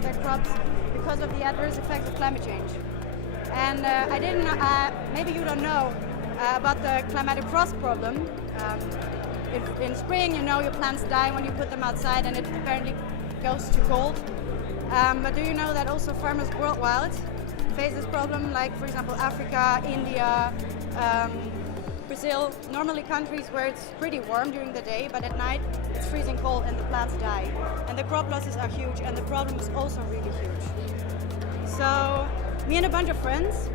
of their crops because of the adverse effects of climate change. And I didn't. Maybe you don't know about the climatic frost problem. In spring, you know, your plants die when you put them outside, and it apparently goes too cold. But do you know that also farmers worldwide face this problem? Like, for example, Africa, India, Brazil, normally countries where it's pretty warm during the day, but at night it's freezing cold and the plants die. And the crop losses are huge, and the problem is also really huge. So me and a bunch of friends,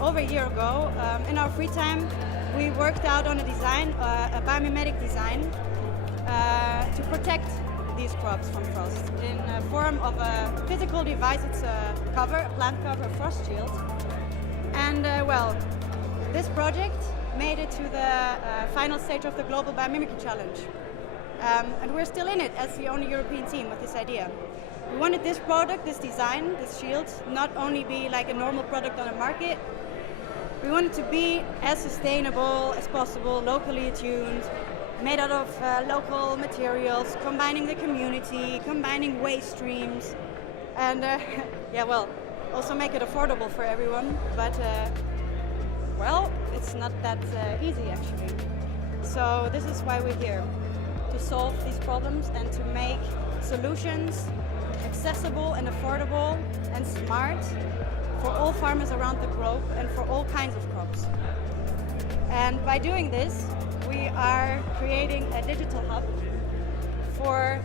over a year ago, in our free time, we worked out on a design, a biomimetic design, to protect these crops from frost in a form of a physical device. It's a cover, a plant cover, a frost shield. And this project made it to the final stage of the Global Biomimicry Challenge. And we're still in it as the only European team with this idea. We wanted this product, this design, this shield, not only be like a normal product on the market. We want it to be as sustainable as possible, locally tuned, made out of local materials, combining the community, combining waste streams, and also make it affordable for everyone. But it's not that easy actually. So this is why we're here, to solve these problems and to make solutions accessible and affordable and smart for all farmers around the globe and for all kinds of crops. And by doing this, we are creating a digital hub for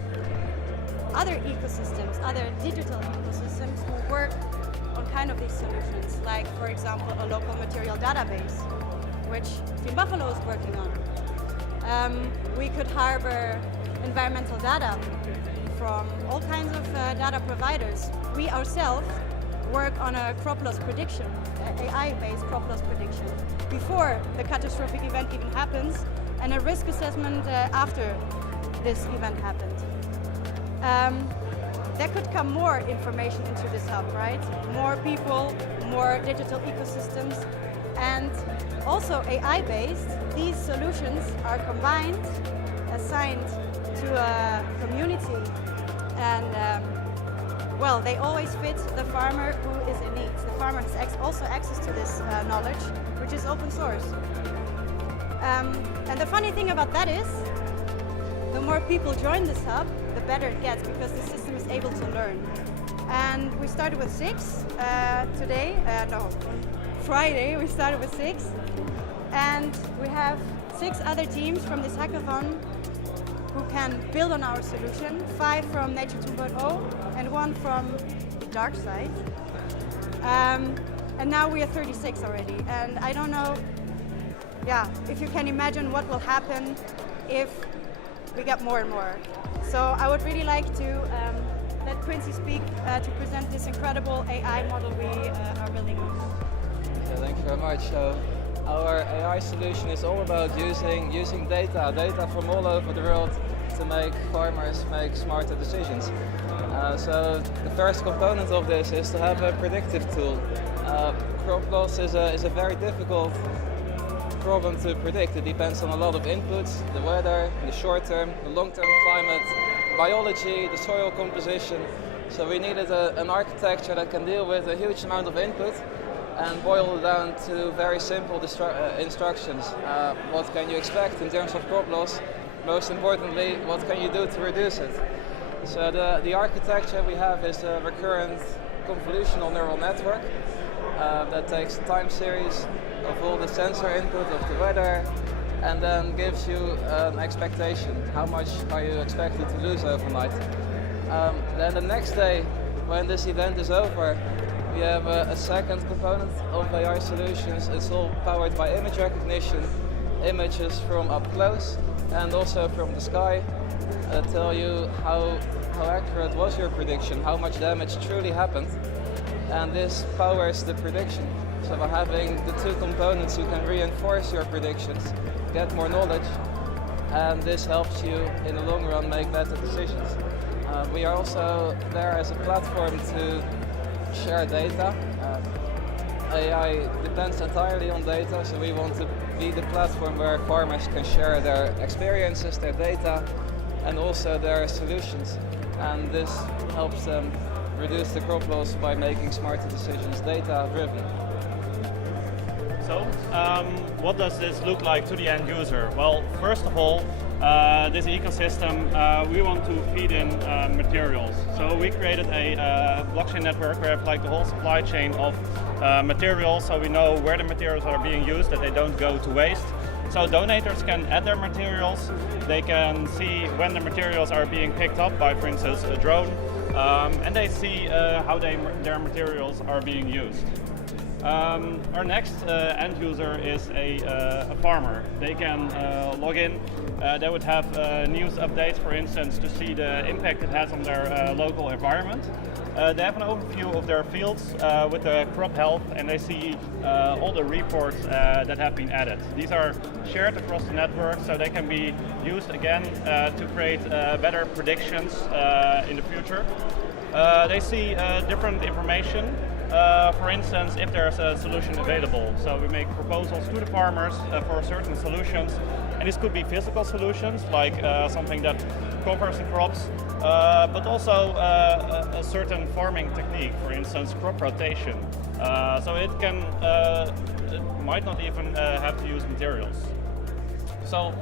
other ecosystems, other digital ecosystems who work on kind of these solutions, like, for example, a local material database, which Team Buffalo is working on. We could harbor environmental data from all kinds of data providers. We ourselves work on a crop loss prediction, AI-based crop loss prediction, before the catastrophic event even happens, and a risk assessment after this event happened. There could come more information into this hub, right? More people, more digital ecosystems, and also AI-based. These solutions are combined, assigned to a community, and they always fit the farmer who is in need. The farmer has also access to this knowledge, which is open source. And the funny thing about that is, the more people join this hub, the better it gets, because the system is able to learn. And we started with 6 Friday we started with 6. And we have 6 other teams from this hackathon who can build on our solution, 5 from Nature 2.0 and 1 from the dark side. And now we are 36 already. And I don't know, if you can imagine what will happen if we get more and more. So I would really like to let Quincy speak to present this incredible AI model we are building on. Thank you very much. Our AI solution is all about using data from all over the world to make farmers make smarter decisions. So the first component of this is to have a predictive tool. Crop loss is a very difficult problem to predict. It depends on a lot of inputs: the weather, the short term, the long term climate, biology, the soil composition. So we needed an architecture that can deal with a huge amount of input and boil it down to very simple instructions. What can you expect in terms of crop loss? Most importantly, what can you do to reduce it? So the architecture we have is a recurrent convolutional neural network that takes a time series of all the sensor input of the weather and then gives you an expectation. How much are you expected to lose overnight? Then the next day, when this event is over, we have a second component of AI solutions. It's all powered by image recognition, images from up close and also from the sky that tell you how accurate was your prediction, how much damage truly happened. And this powers the prediction. So by having the two components, you can reinforce your predictions, get more knowledge, and this helps you in the long run make better decisions. We are also there as a platform to share data. AI depends entirely on data, so we want to be the platform where farmers can share their experiences, their data, and also their solutions. And this helps them reduce the crop loss by making smarter decisions, data-driven. So, what does this look like to the end user? Well, first of all, this ecosystem, we want to feed in materials. So we created a blockchain network where we have like the whole supply chain of materials, so we know where the materials are being used, that they don't go to waste. So donators can add their materials, they can see when the materials are being picked up by, for instance, a drone, and they see how their materials are being used. Our next end user is a farmer. They can log in. They would have news updates, for instance, to see the impact it has on their local environment. They have an overview of their fields with the crop health, and they see all the reports that have been added. These are shared across the network, so they can be used again to create better predictions in the future. They see different information. For instance, if there's a solution available. So we make proposals to the farmers for certain solutions. And this could be physical solutions, like something that covers the crops, but also a certain farming technique, for instance, crop rotation. So it might not even have to use materials. So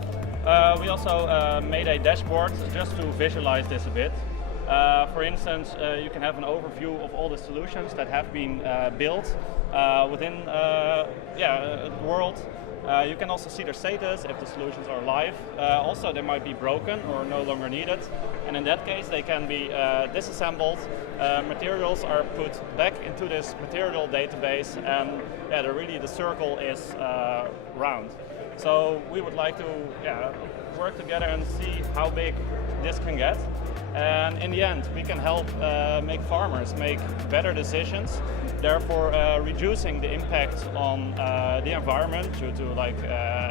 we also made a dashboard just to visualize this a bit. For instance, you can have an overview of all the solutions that have been built within the world. You can also see their status, if the solutions are live. Also, they might be broken or no longer needed. And in that case, they can be disassembled. Materials are put back into this material database, and the circle is round. So we would like to work together and see how big this can get. And in the end, we can help make farmers make better decisions, therefore reducing the impact on the environment due to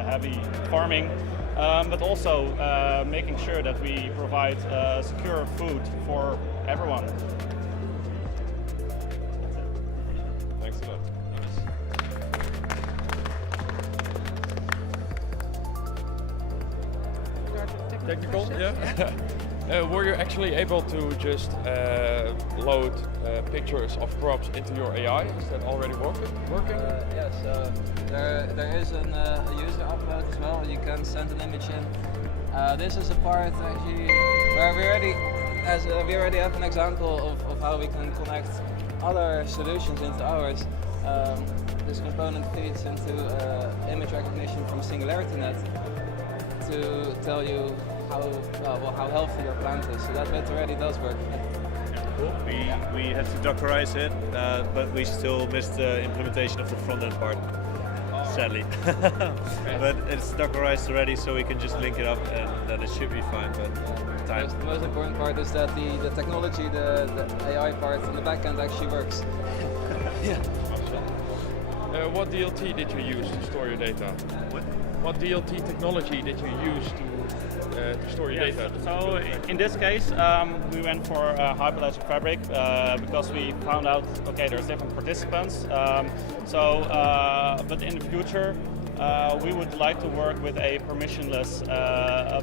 heavy farming, but also making sure that we provide secure food for everyone. Thanks a lot. Technical, yeah. Were you actually able to just load pictures of crops into your AI? Is that already working? Yeah, so there is a user upload as well. You can send an image in. This is a part actually where we already have an example of how we can connect other solutions into ours. This component feeds into image recognition from SingularityNet to tell you how healthy your plant is. So that bit already does work. Cool. We had to Dockerize it, but we still missed the implementation of the front-end part, sadly. But it's Dockerized already, so we can just link it up and then it should be fine. But time. The most important part is that the technology, the AI part in the backend actually works. Yeah. What DLT did you use to store your data? What DLT technology did you use to store your data? So in this case, we went for Hyperledger Fabric because we found out, okay, there's different participants. But in the future, we would like to work with a permissionless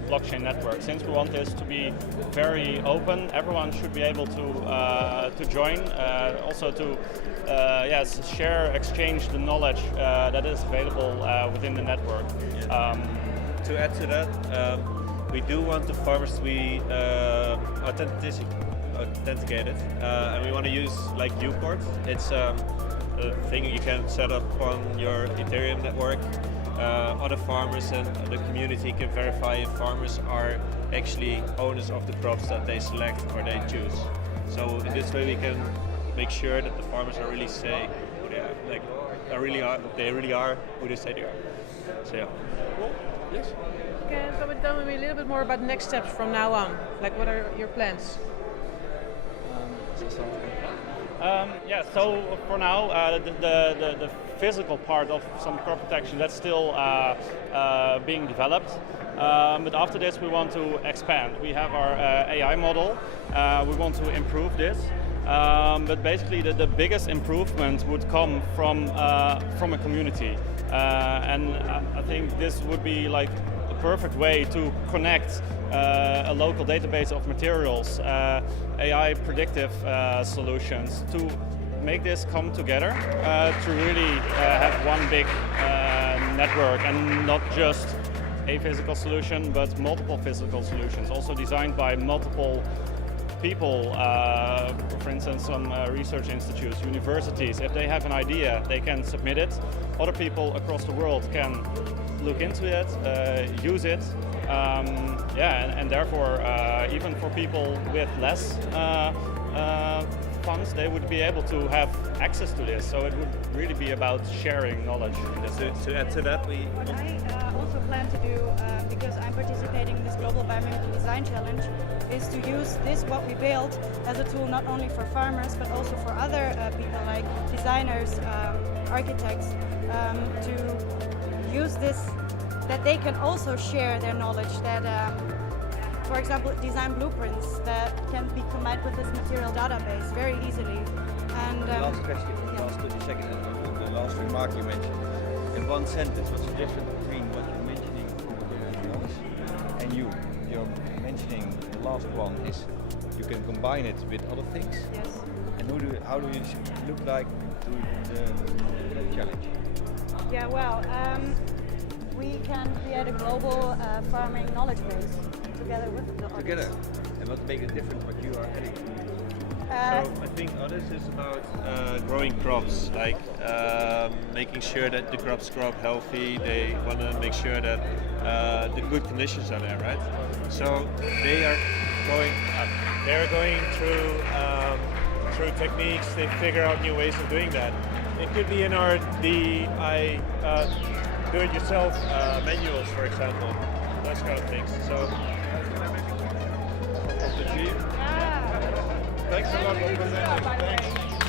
blockchain network. Since we want this to be very open, everyone should be able to join, also to share, exchange the knowledge that is available within the network. To add to that, we do want the farmers to be authenticated, and we want to use like Uport. It's a thing you can set up on your Ethereum network. Other farmers and the community can verify if farmers are actually owners of the crops that they select or they choose. So in this way we can make sure that the farmers are really say who they are, they really are who they say they are. So yeah. Cool. Yes. Okay, so tell me a little bit more about the next steps from now on. Like, what are your plans? So for now, the physical part of some crop protection, that's still being developed. But after this, we want to expand. We have our AI model. We want to improve this. But basically, the biggest improvement would come from a community. And I think this would be like a perfect way to connect a local database of materials, AI predictive solutions, to make this come together to really have one big network, and not just a physical solution, but multiple physical solutions, also designed by multiple people, for instance, some research institutes, universities. If they have an idea, they can submit it. Other people across the world can look into it, use it. And therefore, even for people with less funds, they would be able to have access to this. So it would really be about sharing knowledge. To add to that, What I also plan to do, because I'm participating in this Global Biomimicry Design Challenge, is to use this, what we built, as a tool not only for farmers, but also for other people like designers, architects, to use this, that they can also share their knowledge, that for example, design blueprints that can be combined with this material database very easily. And Last question, last 30 seconds, the last remark you mentioned. In one sentence, what's the difference between what you're mentioning and you're mentioning the last one is you can combine it with other things? yes. And how do you look like to the challenge? Yeah, well, we can create a global farming knowledge base together with the others. Together. And what makes it different what you are adding? So I think Odyssey is about growing crops, like making sure that the crops grow up healthy. They want to make sure that the good conditions are there, right? So they are going through techniques. They figure out new ways of doing that. It could be in our DIY do-it-yourself manuals, for example, those kind of things. So. Yeah. Thanks a lot for presenting. Thanks.